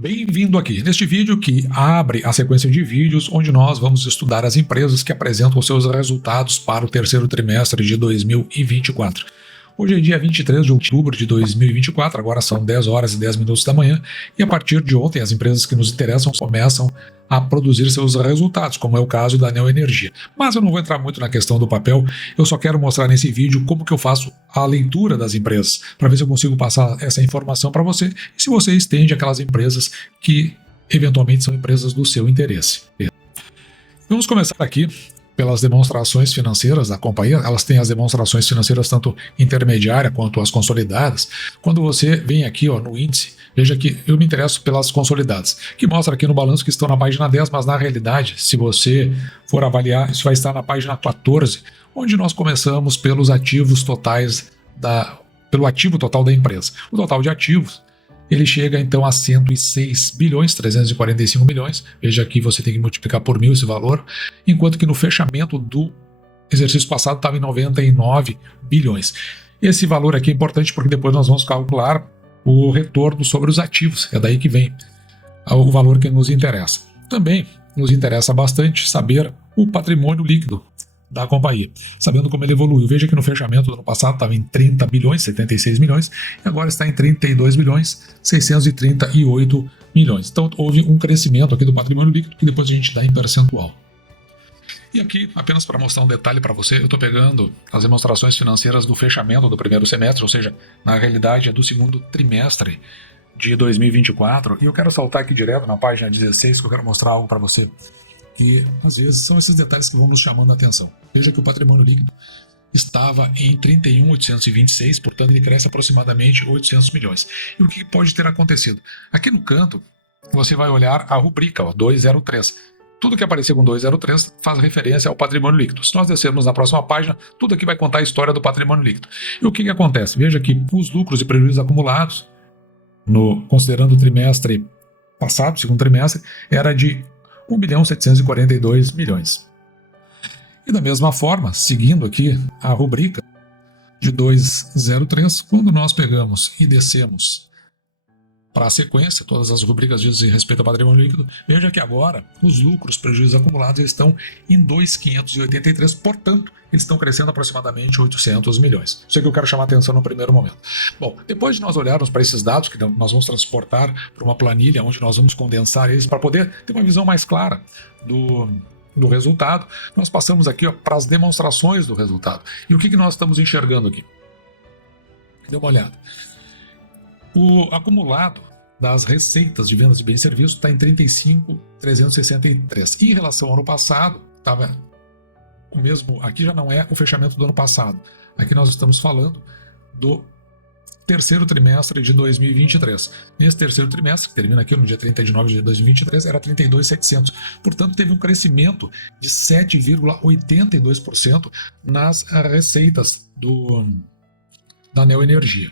Bem-vindo aqui neste vídeo que abre a sequência de vídeos onde nós vamos estudar as empresas que apresentam seus resultados para o terceiro trimestre de 2024. Hoje é dia 23 de outubro de 2024, agora são 10 horas e 10 minutos da manhã, e a partir de ontem as empresas que nos interessam começam a produzir seus resultados, como é o caso da Neo Energia. Mas eu não vou entrar muito na questão do papel, eu só quero mostrar nesse vídeo como que eu faço a leitura das empresas, para ver se eu consigo passar essa informação para você, e se você estende aquelas empresas que eventualmente são empresas do seu interesse. Vamos começar aqui pelas demonstrações financeiras da companhia. Elas têm as demonstrações financeiras tanto intermediária quanto as consolidadas. Quando você vem aqui no índice, veja que eu me interesso pelas consolidadas, que mostra aqui no balanço que estão na página 10, mas na realidade, se você for avaliar, isso vai estar na página 14, onde nós começamos pelos ativos totais, pelo ativo total da empresa. O total de ativos, ele chega então a 106 bilhões, 345 milhões, veja aqui você tem que multiplicar por 1000 esse valor, enquanto que no fechamento do exercício passado estava em 99 bilhões. Esse valor aqui é importante porque depois nós vamos calcular o retorno sobre os ativos, é daí que vem o valor que nos interessa. Também nos interessa bastante saber o patrimônio líquido da companhia, sabendo como ele evoluiu. Veja que no fechamento do ano passado estava em 30 bilhões, 76 milhões, e agora está em 32 bilhões, 638 milhões. Então houve um crescimento aqui do patrimônio líquido que depois a gente dá em percentual. E aqui, apenas para mostrar um detalhe para você, eu estou pegando as demonstrações financeiras do fechamento do primeiro semestre, ou seja, na realidade é do segundo trimestre de 2024, e eu quero saltar aqui direto na página 16, que eu quero mostrar algo para você, que às vezes são esses detalhes que vão nos chamando a atenção. Veja que o patrimônio líquido estava em 31.826, portanto ele cresce aproximadamente 800 milhões. E o que pode ter acontecido? Aqui no canto, você vai olhar a rubrica 203. Tudo que aparecer com 203 faz referência ao patrimônio líquido. Se nós descermos na próxima página, tudo aqui vai contar a história do patrimônio líquido. E o que acontece? Veja que os lucros e prejuízos acumulados, considerando o trimestre passado, segundo trimestre, era de 1.742 milhões. E da mesma forma, seguindo aqui a rubrica de 203, quando nós pegamos e descemos para a sequência, todas as rubricas dizem respeito ao patrimônio líquido, veja que agora os lucros, prejuízos acumulados estão em 2.583, portanto, eles estão crescendo aproximadamente 800 milhões. Isso é que eu quero chamar a atenção no primeiro momento. Bom, depois de nós olharmos para esses dados, que nós vamos transportar para uma planilha, onde nós vamos condensar eles para poder ter uma visão mais clara do resultado, nós passamos aqui para as demonstrações do resultado. E o que nós estamos enxergando aqui? Dê uma olhada. O acumulado das receitas de vendas de bens e serviços está em 35.363. Em relação ao ano passado, estava o mesmo. Aqui já não é o fechamento do ano passado. Aqui nós estamos falando do terceiro trimestre de 2023. Nesse terceiro trimestre, que termina aqui no dia 30 de novembro de 2023, era 32.700. Portanto, teve um crescimento de 7,82% nas receitas da Neo Energia.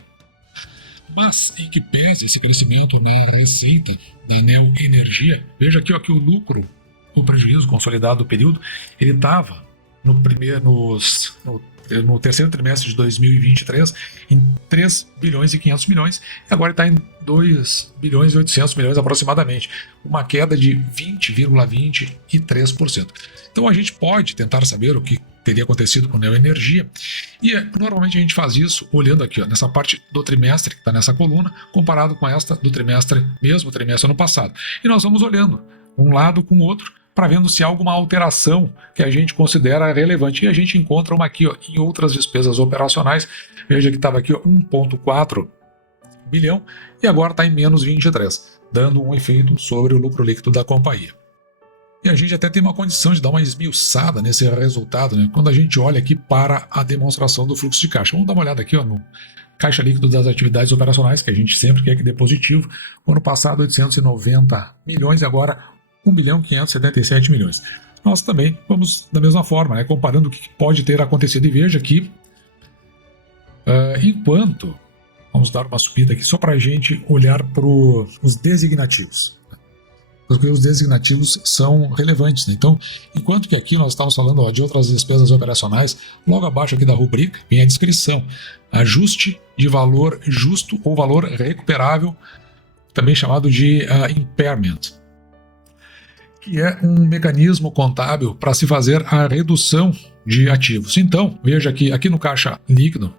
Mas, em que pese esse crescimento na receita da Neo Energia, veja aqui que o lucro, o prejuízo consolidado do período, ele estava no terceiro trimestre de 2023 em 3 bilhões e 500 milhões e agora está em 2 bilhões e 800 milhões aproximadamente, uma queda de 20,23%. Então a gente pode tentar saber o que teria acontecido com a Neo Energia, e normalmente a gente faz isso olhando aqui nessa parte do trimestre que está nessa coluna, comparado com esta do mesmo trimestre ano passado, e nós vamos olhando um lado com o outro para vendo se há alguma alteração que a gente considera relevante, e a gente encontra uma aqui em outras despesas operacionais. Veja que estava aqui 1,4 bilhão e agora está em menos 23, dando um efeito sobre o lucro líquido da companhia. E a gente até tem uma condição de dar uma esmiuçada nesse resultado, quando a gente olha aqui para a demonstração do fluxo de caixa. Vamos dar uma olhada aqui no caixa líquido das atividades operacionais, que a gente sempre quer que dê positivo. O ano passado 890 milhões e agora 1.577 milhões. Nós também vamos da mesma forma, comparando o que pode ter acontecido. E veja que enquanto, vamos dar uma subida aqui só para a gente olhar para os designativos, porque os designativos são relevantes. Então, enquanto que aqui nós estamos falando de outras despesas operacionais, logo abaixo aqui da rubrica vem a descrição: ajuste de valor justo ou valor recuperável também chamado de impairment, que é um mecanismo contábil para se fazer a redução de ativos. Então, veja que aqui no caixa líquido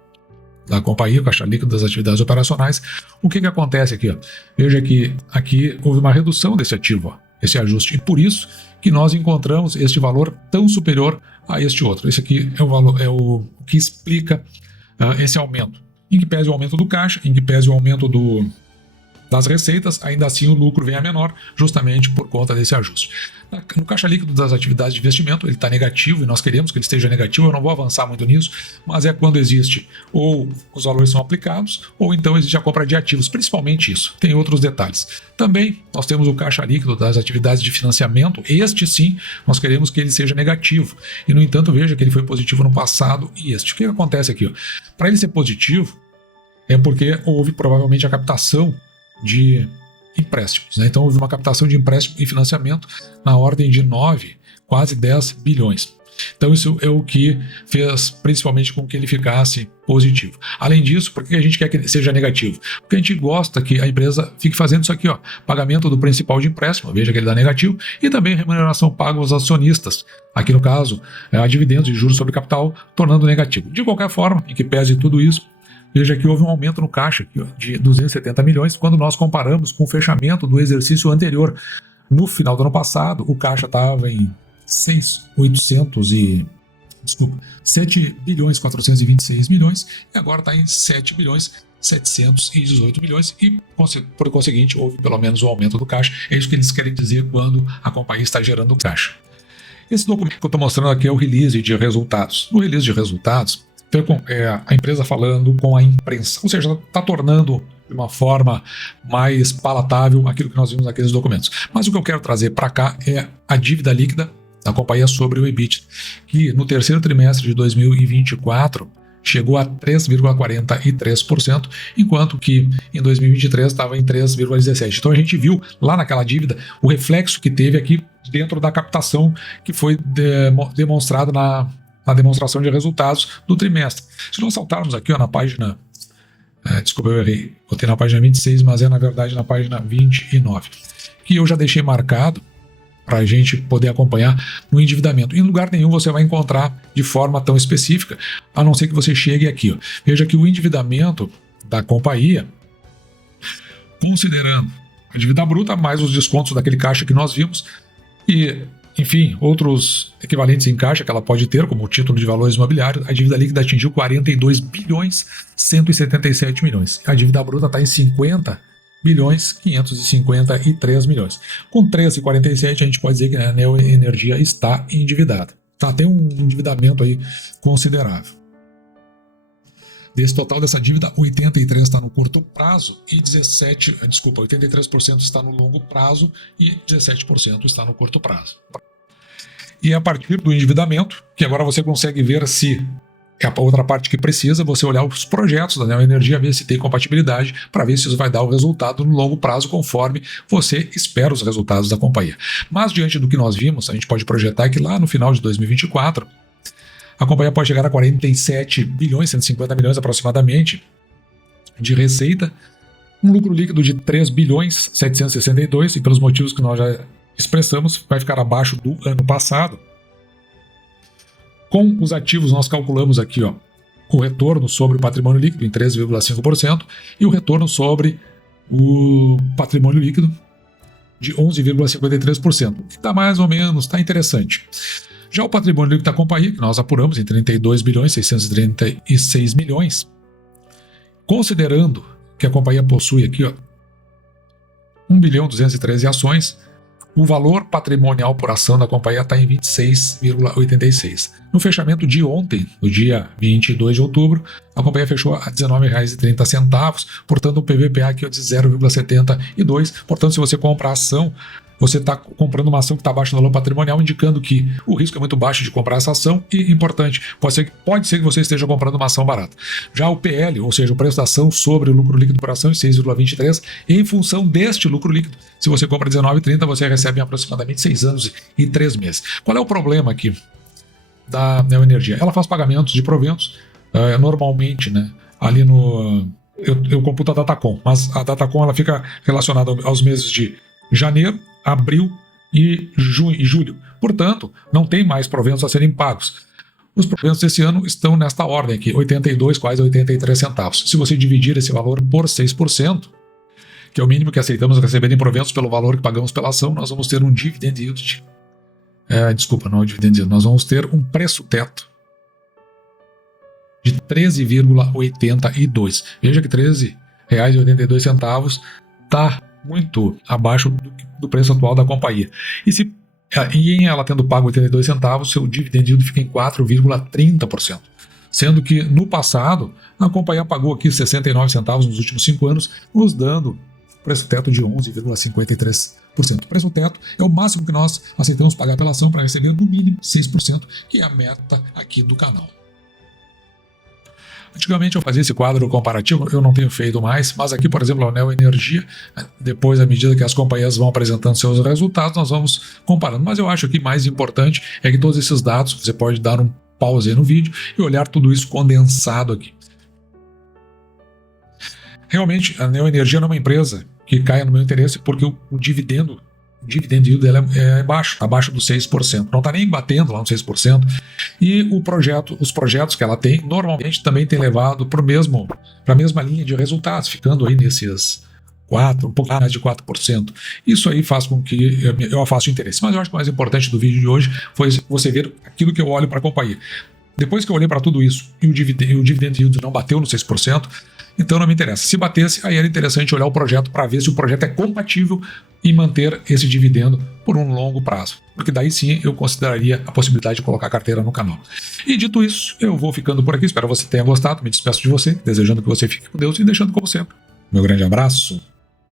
da companhia, caixa líquido das atividades operacionais, o que acontece aqui? Ó? Veja que aqui houve uma redução desse ativo, ó, esse ajuste, e por isso que nós encontramos este valor tão superior a este outro. Esse aqui é o valor, é o que explica esse aumento. Em que pese o aumento do caixa, em que pese o aumento das receitas, ainda assim o lucro vem a menor, justamente por conta desse ajuste. No caixa líquido das atividades de investimento, ele está negativo e nós queremos que ele esteja negativo, eu não vou avançar muito nisso, mas é quando existe ou os valores são aplicados, ou então existe a compra de ativos, principalmente isso. Tem outros detalhes. Também nós temos o caixa líquido das atividades de financiamento, este sim, nós queremos que ele seja negativo. E no entanto, veja que ele foi positivo no passado e este. O que acontece aqui? Para ele ser positivo, é porque houve provavelmente a captação de empréstimos, né? Então houve uma captação de empréstimo e financiamento na ordem de 9, quase 10 bilhões. Então isso é o que fez principalmente com que ele ficasse positivo. Além disso, por que a gente quer que ele seja negativo? Porque a gente gosta que a empresa fique fazendo isso aqui, ó, pagamento do principal de empréstimo, veja que ele dá negativo, e também remuneração paga aos acionistas, aqui no caso, a dividendos e juros sobre capital, tornando negativo. De qualquer forma, em que pese tudo isso, veja que houve um aumento no caixa aqui, ó, de 270 milhões quando nós comparamos com o fechamento do exercício anterior. No final do ano passado, o caixa estava em 7 bilhões 426 milhões e agora está em 7 bilhões 718 milhões e, por conseguinte, houve pelo menos um aumento do caixa. É isso que eles querem dizer quando a companhia está gerando caixa. Esse documento que eu estou mostrando aqui é o release de resultados. No release de resultados, a empresa falando com a imprensa, ou seja, está tornando de uma forma mais palatável aquilo que nós vimos naqueles documentos. Mas o que eu quero trazer para cá é a dívida líquida da companhia sobre o EBITDA, que no terceiro trimestre de 2024 chegou a 3,43%, enquanto que em 2023 estava em 3,17%. Então a gente viu lá naquela dívida o reflexo que teve aqui dentro da captação que foi demonstrado na demonstração de resultados do trimestre. Se nós saltarmos aqui, ó, na página, desculpa, eu errei, botei na página 26, mas é na verdade na página 29, que eu já deixei marcado para a gente poder acompanhar no endividamento. Em lugar nenhum você vai encontrar de forma tão específica, a não ser que você chegue aqui, ó. Veja que o endividamento da companhia, considerando a dívida bruta mais os descontos daquele caixa que nós vimos e, enfim, outros equivalentes em caixa que ela pode ter, como o título de valores imobiliários, a dívida líquida atingiu 42 bilhões 177 milhões. A dívida bruta está em 50 bilhões 553 milhões. Com 13,47 a gente pode dizer que a Neo Energia está endividada. Tem um endividamento aí considerável. Desse total dessa dívida, 83% está no curto prazo e 83% está no longo prazo e 17% está no curto prazo. E a partir do endividamento, que agora você consegue ver se é a outra parte que precisa, você olhar os projetos da Neo Energia, ver se tem compatibilidade, para ver se isso vai dar o resultado no longo prazo, conforme você espera os resultados da companhia. Mas diante do que nós vimos, a gente pode projetar que lá no final de 2024, a companhia pode chegar a 47 bilhões, 150 milhões aproximadamente de receita, um lucro líquido de 3 bilhões 762, e pelos motivos que nós já expressamos, vai ficar abaixo do ano passado. Com os ativos, nós calculamos aqui, ó, o retorno sobre o patrimônio líquido em 13,5% e o retorno sobre o patrimônio líquido de 11,53%. Que está mais ou menos, está interessante. Já o patrimônio líquido da companhia, que nós apuramos em 32 bilhões 636 milhões, considerando que a companhia possui aqui, ó, 1 bilhão 213 ações, o valor patrimonial por ação da companhia está em 26,86. No fechamento de ontem, no dia 22 de outubro, a companhia fechou a R$ 19,30, portanto um PVPA aqui de 0,72. Portanto, se você compra a ação, você está comprando uma ação que está abaixo do valor patrimonial, indicando que o risco é muito baixo de comprar essa ação e, importante, pode ser que você esteja comprando uma ação barata. Já o PL, ou seja, o preço da ação sobre o lucro líquido por ação, em 6,23, em função deste lucro líquido. Se você compra 19,30, você recebe em aproximadamente 6 anos e 3 meses. Qual é o problema aqui da Neo Energia? Ela faz pagamentos de proventos, normalmente, né, ali no eu computo a Datacom, mas a Datacom ela fica relacionada aos meses de janeiro, abril e julho. Portanto, não tem mais proventos a serem pagos. Os proventos desse ano estão nesta ordem aqui, 82, quase 83 centavos. Se você dividir esse valor por 6%, que é o mínimo que aceitamos receber em proventos pelo valor que pagamos pela ação, nós vamos ter um dividend yield. Não é dividend yield, nós vamos ter um preço teto de 13,82. Veja que R$13,82 está muito abaixo do preço atual da companhia. E em ela tendo pago 82 centavos, seu dividend yield fica em 4,30%. Sendo que no passado, a companhia pagou aqui 69 centavos nos últimos 5 anos, nos dando preço teto de 11,53%. O preço teto é o máximo que nós aceitamos pagar pela ação para receber no mínimo 6%, que é a meta aqui do canal. Antigamente eu fazia esse quadro comparativo, eu não tenho feito mais, mas aqui, por exemplo, a Neo Energia, depois, à medida que as companhias vão apresentando seus resultados, nós vamos comparando. Mas eu acho que mais importante é que todos esses dados, você pode dar um pause aí no vídeo e olhar tudo isso condensado aqui. Realmente, a Neo Energia não é uma empresa que caia no meu interesse, porque o dividend yield dela é baixo, abaixo dos 6%. Não está nem batendo lá no 6%. E os projetos que ela tem, normalmente também tem levado para a mesma linha de resultados, ficando aí nesses 4%, um pouco mais de 4%. Isso aí faz com que eu afaste o interesse. Mas eu acho que o mais importante do vídeo de hoje foi você ver aquilo que eu olho para a companhia. Depois que eu olhei para tudo isso e o dividend yield não bateu no 6%, então não me interessa. Se batesse, aí era interessante olhar o projeto para ver se o projeto é compatível em manter esse dividendo por um longo prazo. Porque daí sim eu consideraria a possibilidade de colocar carteira no canal. E dito isso, eu vou ficando por aqui. Espero que você tenha gostado. Me despeço de você, desejando que você fique com Deus e deixando como sempre. Meu grande abraço.